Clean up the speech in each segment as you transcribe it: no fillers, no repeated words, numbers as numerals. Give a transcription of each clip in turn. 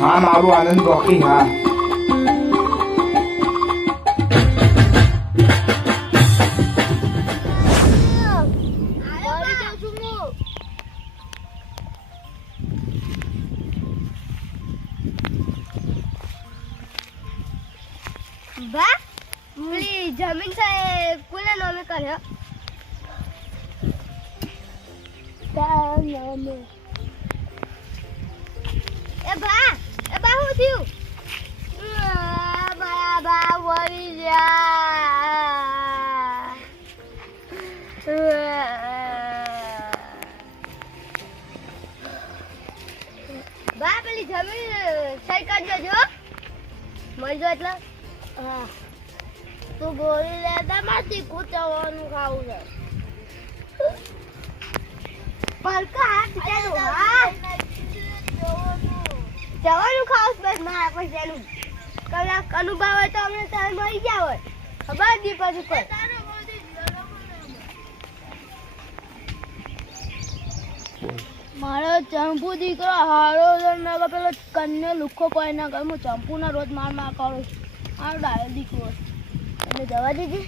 હા મારું આનંદ રોકી હા બા પેલી જમીન છે કોના નામે કર્યો નામે એ બા હું થયું મારા બા મરી ગયા બા પેલી જમીન સહી કરી દેજો મળી જો એટલે હા તું ગોળી લેતા માંથી કૂચવાનું ખાવું છે પલકા ચાલો હા જવાનું ખાવ બસ મારા પૈસાનું કલાક અનુભવ હોય તો અમને તમે મળી ગયા હોય ખબર દીપક ઉપર મારો ચંપુ દીકરો હારો મેં પેલો કન્ને લુખો કોઈ ના કર હું ચંપુ ના રોજ માર કરું મારો ડાયો દીકરો એને જવા દીધી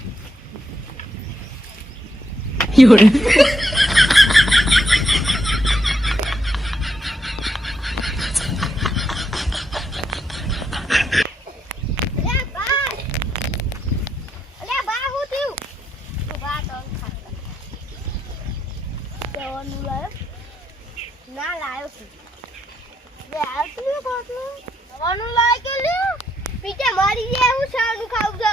ના લાયો છું બે આવતું ને કોટલું જવાનું લાય કે લ્યો પીછે મારી જાય હું સારું ખાવું છે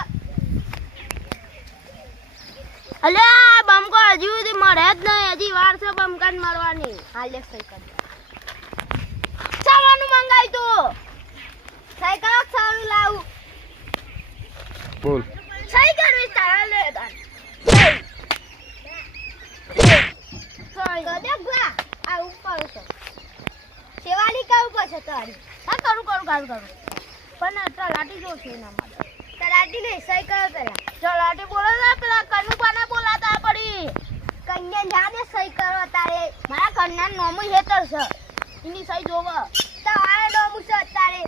અલ્યા બમકો હજી સુધી મળે જ નહીં હજી વાર છે બમકાન મારવાની હાલ એક સહી કરી સાવાનું મંગાઈ તો સહી કર સારું લાવું બોલ સહી કરવી તારા લે તાર સહી કર ગા આ ઉપર છે સેવાની કા ઉપર છે તારી હા કરું પણ તલાટી જો છે ના મારે તલાટી ને સહી કરો પેલા તલાટી બોલે ના પેલા કનુપાને બોલાતા પડી કન્યા જાને સહી કરો તારે મારા કન્યા નોમું હેતર છે એની સહી જોવ તારે નોમું છે તારે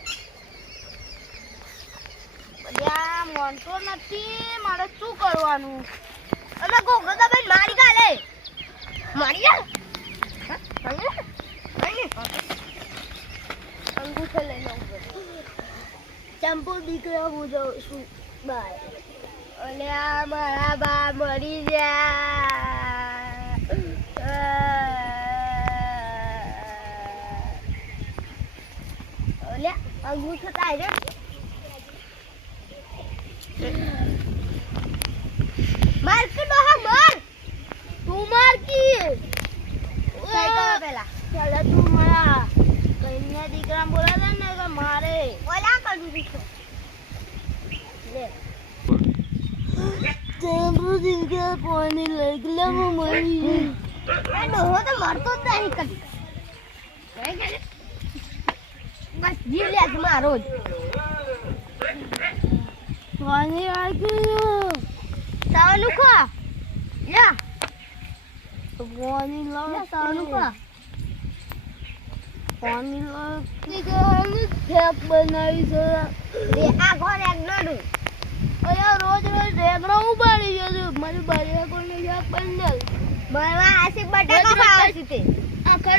યા મોનતો નથી મારે શું કરવાનું અમે ગોગો તો બેન મારી ગાલે મારી જા અંગૂઠો લઈ લઉં ચંપુ દીકરો હું જાઉં છું બાય અને આ મારા બા મરી ગયા ઓલે અંગૂઠો તારે માર કે ડોહા માર તું માર કી સહી કરો પેલા ચાલ તું મારા કન્યા દીકરા બોલાવે ને કે મારે ઓલા કરું દીકરો લે ચંપુ દીકરા પાણી લઈ ગલા મરી એ ડોહો તો મરતો જ નહીં કદી બસ જીવ લે મારો જ પાણી આગ્યું સાવનું ખા યા પાણી લાવ સાવનું ખા પાણી લાવ ફેક બનાવી છે એ આ ઘર એક નડું અરે રોજ રેગણો ઉબાડી જજો મારી બારી કોને ફેક બની મારા આસી બટાકા ખાવા છે તે આખો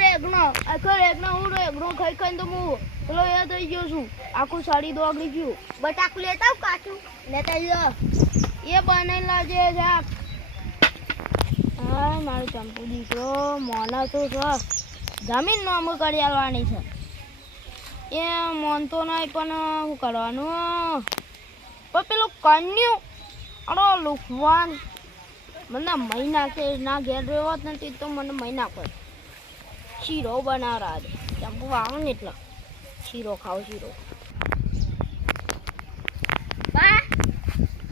રેગણો હું રેગણો ખાઈ ખાઈને તો હું પેલો એ થઈ ગયો છું આખું સાડી દોગડી ગયું બટાકું લેતા આવ કાચું લેતા જો એ બનાવી લાવજે શાક હા મારો ચંપુ દીકરો મોના તો છે જમીન નોમ કરી આલવાની છે એ મોનતો નહીં પણ શું કરવાનું પણ પેલું કન્યું અડો લુખવાન મને મહિના કે ના ઘેર રહેવો જ નથી તો મને મહિના કર શીરો બનાવરા દે ચંપુ આવે ને એટલે શીરો ખાવ શીરો બા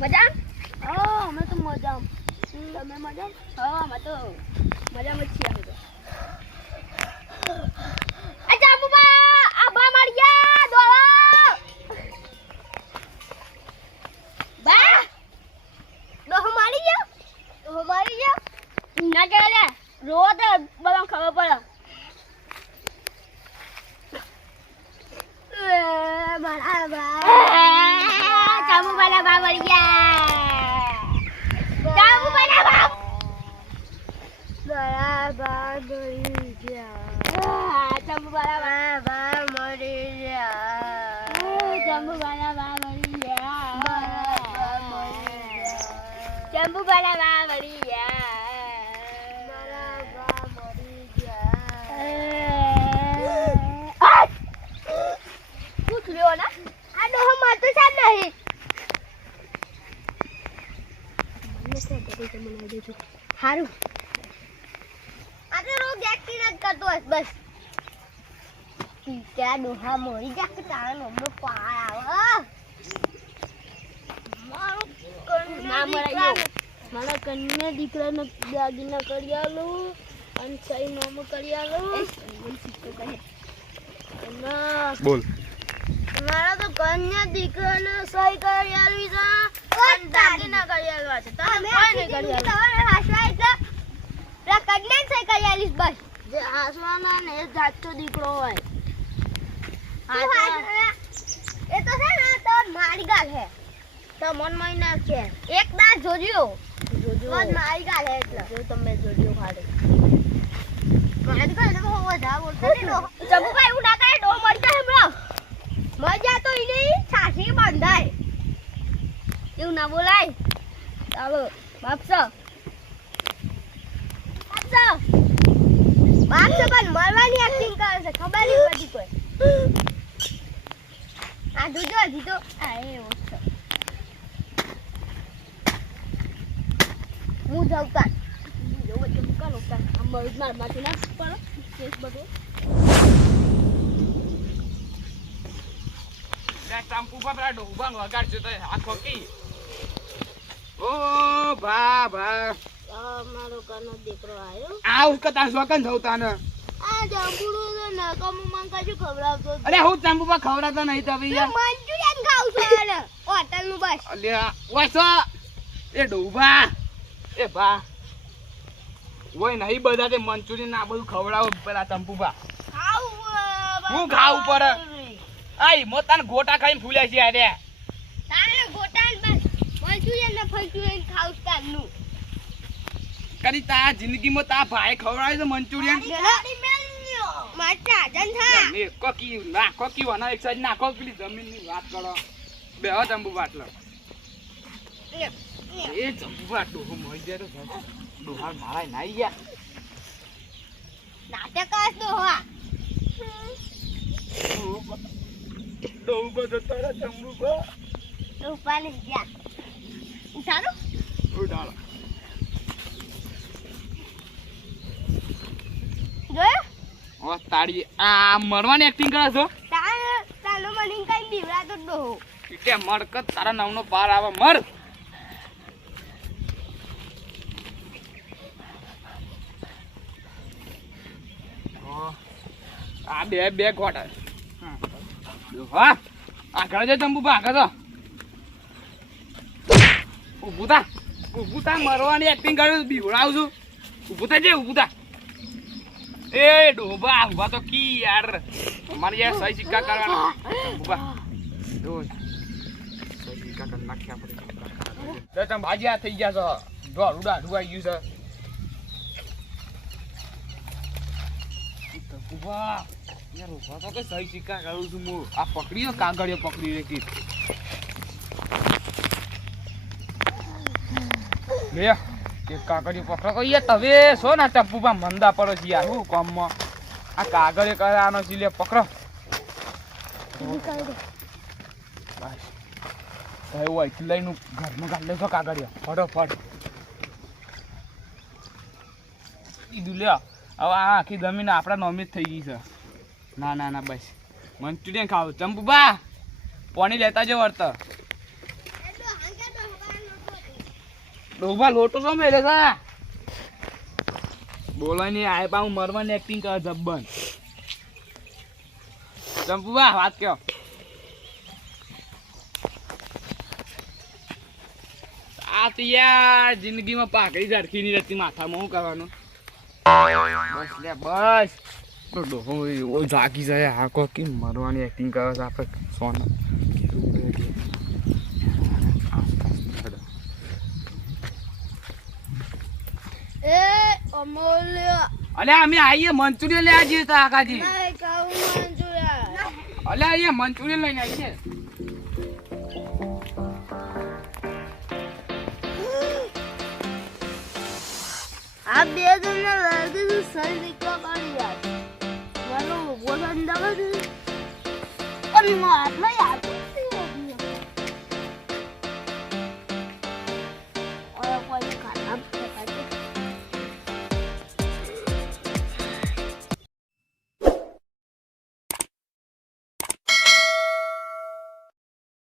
મજા હા અમે તો મજા તમે મજા હા અમે તો મજામાં જ છીએ અમે તો અચ્છા બુબા આ બા મારી ગયા દોડો બા દોહો મારી ગયો ના કે લે રો તો બધા ખબર પડે મરી ગયા. ચંપુભાઈના બાપ બરાબર મરી ગયા. ચંપુભાઈના બાપ મરી ગયા. ચંપુભાઈના બાપ મરી ગયા. ચંપુભાઈના બાપ મરી ગયા. હારું આજે રોજ એક્ટિંગ જ કરતો હશ બસ ત્યાં ડોહા મરી જા કે તારા નોમનો પાર આવે મારા કન્યા દીકરાને દાગીના કરી આલું અને સહી નોમો કરી આલું બોલ મારા તો કન્યા દીકરાને સહી કરી આલવી છે અને દાગીના કરી આલવા છે તમે કોઈ નહીં કરી આલવા તમારે હાસવાય છે પેલા કન્યા સહી કરી આલીશ બસ જે હાસવાના ને એ જાચો દીકરો હોય એ તો છે ને તો મારી ગાલ હે તો મન મહિના છે એક દાર જોજો બસ મારી ગાલ હે એટલે જો તમે જોજો ખાડે મારી ગાલ તો વધારે બોલતો નહીં ચંપુભાઈ હું ના કરે ડો મરી જાય હમણાં મજા તો ઈ નહીં છાસી બંધાય એવું ના બોલાય ચાલો બાપસો બાપસો પણ મરવાની એક્ટિંગ કરે છે ખબર નહીં પડતી કોઈ આ જોજો હજી તો આ એ ઓછો હું જાઉં કાન જોવો તો કાન કાન આ મરદ માર માથે ના પડો કેસ બધો ચંપુ પપરા ડોબા વગાડજો તો આખો કી ઓ ભા ભા મારો કાનો દીકરો આવ્યો આ ઉસકા તાર સોકન થવતાને આ જાંબુડો ને કમુ મન કજુ ખવડાવતો અરે હું ચંપુ પા ખવડાતો નહીં તો ભઈ યાર મંચુરિયન ખાવ છો ને હોટલ નું બસ અલ્યા ઓસો એ ડોબા એ ભા ઓય નહીં બધા તે મંચુરિયન આ બધું ખવડાવો પેલા ચંપુ પા ખાવ હું ખાવું પડે આઈ મોતાન ગોટા ખાઈને ફૂલ્યા છે આરે તારે ગોટાન બસ મંચુરિયન ને ફંચુરિયન ખાવ તાનું કરી તા જિંદગીમાં તા ભાઈ ખવડાવે છે મંચુરિયન માચા જંથા ને કોકી ના કોકી વના એક સાઈડ નાખો પેલી જમીનની વાત કરો બેહો ચંપુ બાટલો એ ચંપુ બાટલો હું મરી જાય તો ડોહા મારા નાઈ ગયા નાટક આસ તો હા ડોબા જતા રે ચંપુ બા રૂપાને ગયા ઉઠાડો ઉડાળો જોયો ઓ તાળી આ મરવાની એક્ટિંગ કરે છો તાનો મને કઈ દીવડા તો દો કે મરકત તારા નામનો પાર આવે મર આ બે ગોટા હા આગળ જો ચંપુ બા આગળ ઊભું થા મરવાની એક્ટિંગ કરે બીવડાવ છું ઊભું થા એ ડોબા ઉભા તો કી યાર અમારે યાર સહી સિક્કા કરવાના ઉભા જો સહી સિક્કા કરી નાખ્યા પડે તમે ભાજ્યા થઈ ગયા છો ઢોર ઉડા ઢુવાઈ ગયું છે ઉભા યાર ઉભા તો કે સહી સિક્કા કરું છું હું આ પકડીયો કાગળિયો પકડી રાખી લે એક કાગળિયો પકડો તો યાર તમે છો ને ટપ્પુબા મંદા પડો છે યાર હું કામમાં આ કાગળિયો કરવાનો છે લે પકડો બસ ભાઈ હોય લઈને ઘરમાં કાઢ લેજો કાગળિયો ફટોફટ કીધું લે હવે આ આખી જમીન આપણા નોમી જ થઈ ગઈ છે ના બસ મંચુરિયન ખાવ ચંપુબા પાણી લેતા જો વર્ત ડોબા લોટો તો મેલે છે બોલાય નહીં આય પા હું મરવાની એક્ટિંગ કરે જબ્બન ચંપુબા વાત કયો આ તો યાર જિંદગીમાં પાકડી ઝડકી નહીં રહેતી માથામાં શું કરવાનું બસ લે બસ ડોહો એવો જાગી જાય આ કોકી મરવાની એક્ટિંગ કરે છે આપણે સોના એ અમોલ્ય અલ્યા અમે આવીએ મંચુરિયન લેવા જઈએ તા કાકાજી. નહીં ખાવું મંચુરિયન. અલ્યા અહીંયા મંચુરિયન લઈને આવીએ. આ બે જણને લાગે છે સહી રીતના કરી યાર. મારો ઉભો થઈને જવા દે. પણ મારે નહીં